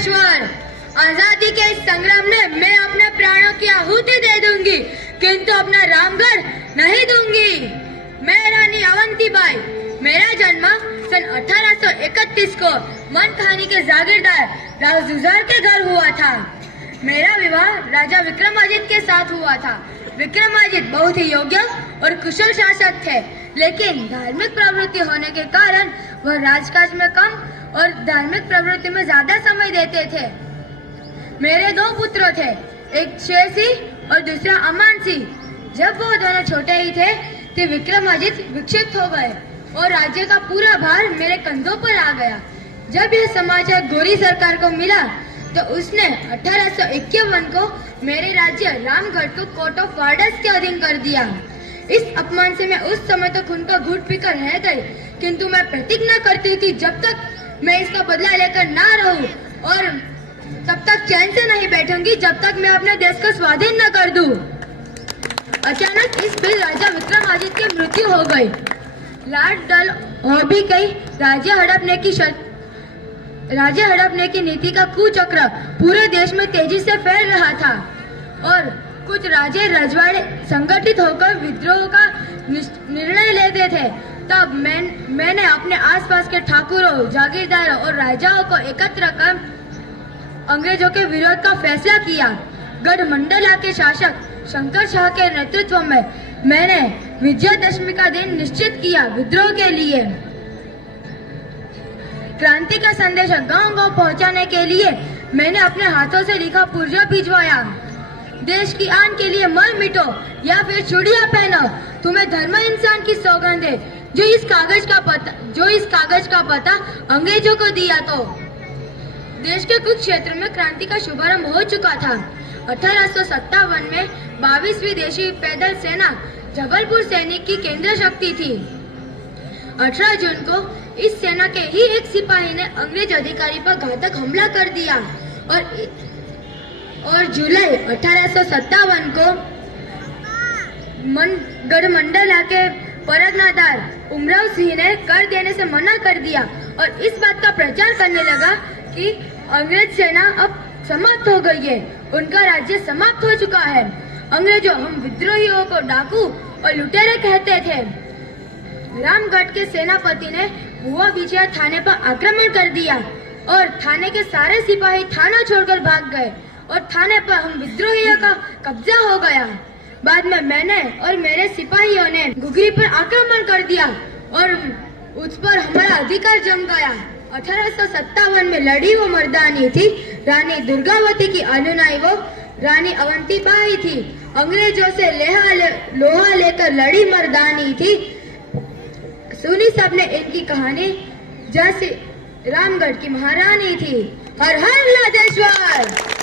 राजेश्वर। आजादी के इस संग्राम में मैं अपने प्राणों की आहुति दे दूंगी, किंतु अपना रामगढ़ नहीं दूंगी। मैं रानी अवंतीबाई। मेरा जन्म सन 1831 को मनखानी के जागीरदार राव जुझार के घर हुआ था। मेरा विवाह राजा विक्रमादित्य के साथ हुआ था। विक्रमादित्य बहुत ही योग्य और कुशल शासक थे, लेकिन धार्मिक प्रवृत्ति होने के कारण वह राजकाज में कम और धार्मिक प्रवृत्ति में ज्यादा समय देते थे। मेरे दो पुत्र थे, एक शेर सिंह और दूसरा अमान सिंह। जब वो दोनों छोटे ही थे कि विक्रमादित्य विक्षिप्त हो गए और राज्य का पूरा भार मेरे कंधों पर आ गया। जब यह समाचार गौरी सरकार को मिला तो उसने 1851 को मेरे राज्य रामगढ़ को कोर्ट ऑफ वार्डर्स के अधीन कर दिया। इस अपमान से मैं उस समय तो खून का घूंट पीकर रह गई, किंतु मैं प्रतिज्ञा करती थी जब तक मैं इसका बदला लेकर ना रहूं और तब तक चैन से नहीं बैठूंगी जब तक मैं अपने देश को स्वाधीन न कर दूं। अचानक इस बीच राजा विक्रमादित्य की मृत्यु हो गई। लाट डल हो भी गई। राज्य हड़पने की नीति का कुचक्र पूरे देश में तेजी से फैल रहा था और कुछ राजे रजवाड़े संगठित होकर विद्रोह का निर्णय लेते थे। तब मैंने अपने आसपास के ठाकुरों, जागीरदारों और राजाओं को एकत्र कर अंग्रेजों के विरोध का फैसला किया। गढ़मंडला के शासक शंकर शाह के नेतृत्व में मैंने विजयादशमी का दिन निश्चित किया विद्रोह के लिए। क्रांति का संदेश गांव-गांव पहुंचाने के लिए मैंने अपने हाथों से लिखा पुर्जा भिजवाया। देश की आन के लिए मर मिटो या फिर चूड़ियां पहनो, तुम्हें धर्म इंसान की सौगंध है। जो इस कागज का पता अंग्रेजों को दिया तो देश के कुछ क्षेत्र में क्रांति का शुभारंभ हो चुका था। 1857 में 22वीं देशी पैदल सेना जबलपुर सैनिक की केंद्र शक्ति थी। 18 जून को इस सेना के ही एक सिपाही ने अंग्रेज अधिकारी पर घातक हमला कर दिया और जुलाई 1857 को गढ़मंडला के परगनादार उमराव सिंह ने कर देने से मना कर दिया और इस बात का प्रचार करने लगा कि अंग्रेज सेना अब समाप्त हो गई है, उनका राज्य समाप्त हो चुका है। अंग्रेजों हम विद्रोहियों को डाकू और लुटेरे कहते थे। रामगढ़ के सेनापति ने हुआ विजय थाने पर आक्रमण कर दिया और थाने के सारे सिपाही थाना छोड़कर भाग गए और थाने पर हम विद्रोहियों का कब्जा हो गया। बाद में मैंने और मेरे सिपाहियों ने घुघरी पर आक्रमण कर दिया और उस पर हमारा अधिकार जम गया। 1857 में लड़ी वो मर्दानी थी, रानी दुर्गावती की अनुयायी वो रानी अवंतीबाई थी। अंग्रेजों से लोहा लेकर लड़ी मर्दानी थी। सुनी सबने इनकी कहानी, जैसे रामगढ़ की महारानी थी। हर हर राजेश्वर।